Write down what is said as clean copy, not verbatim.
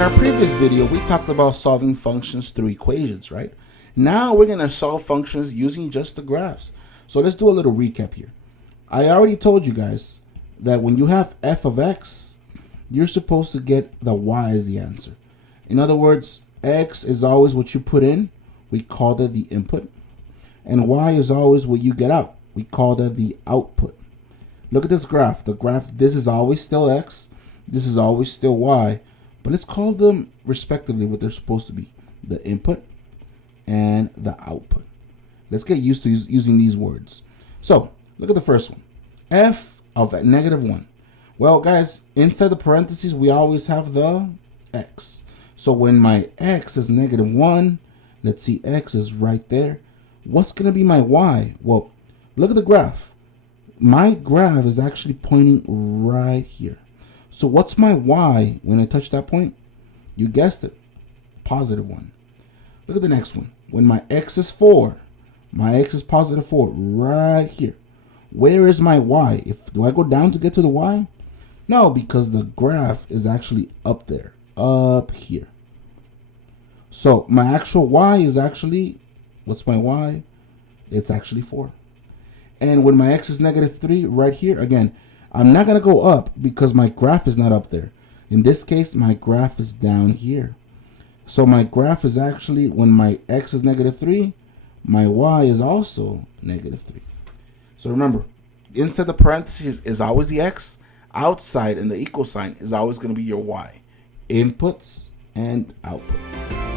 in our previous video, we talked about solving functions through equations, right? Now we're going to solve functions using just the graphs. So let's do a little recap here. I already told you guys that when you have f of x, you're supposed to get the y as the answer. In other words, x is always what you put in. We call that the input. And y is always what you get out. We call that the output. Look at this graph. The graph, this is always still x. This is always still y. But let's call them respectively what they're supposed to be. The input and the output. Let's get used to using these words. So look at the first one. F of -1. Well, guys, inside the parentheses, we always have the x. So when my x is -1, let's see, x is right there. What's going to be my y? Well, look at the graph. My graph is actually pointing right here. So what's my y when I touch that point? You guessed it, +1. Look at the next one. When my x is 4, my x is +4 right here. Where is my y? Do I go down to get to the y? No, because the graph is actually up there, up here. So my actual y is actually, what's my y? It's actually 4. And when my x is -3 right here, again, I'm not going to go up because my graph is not up there. In this case, my graph is down here. So my graph is actually, when my x is -3, my y is also -3. So remember, inside the parentheses is always the x. Outside in the equal sign is always going to be your y. Inputs and outputs.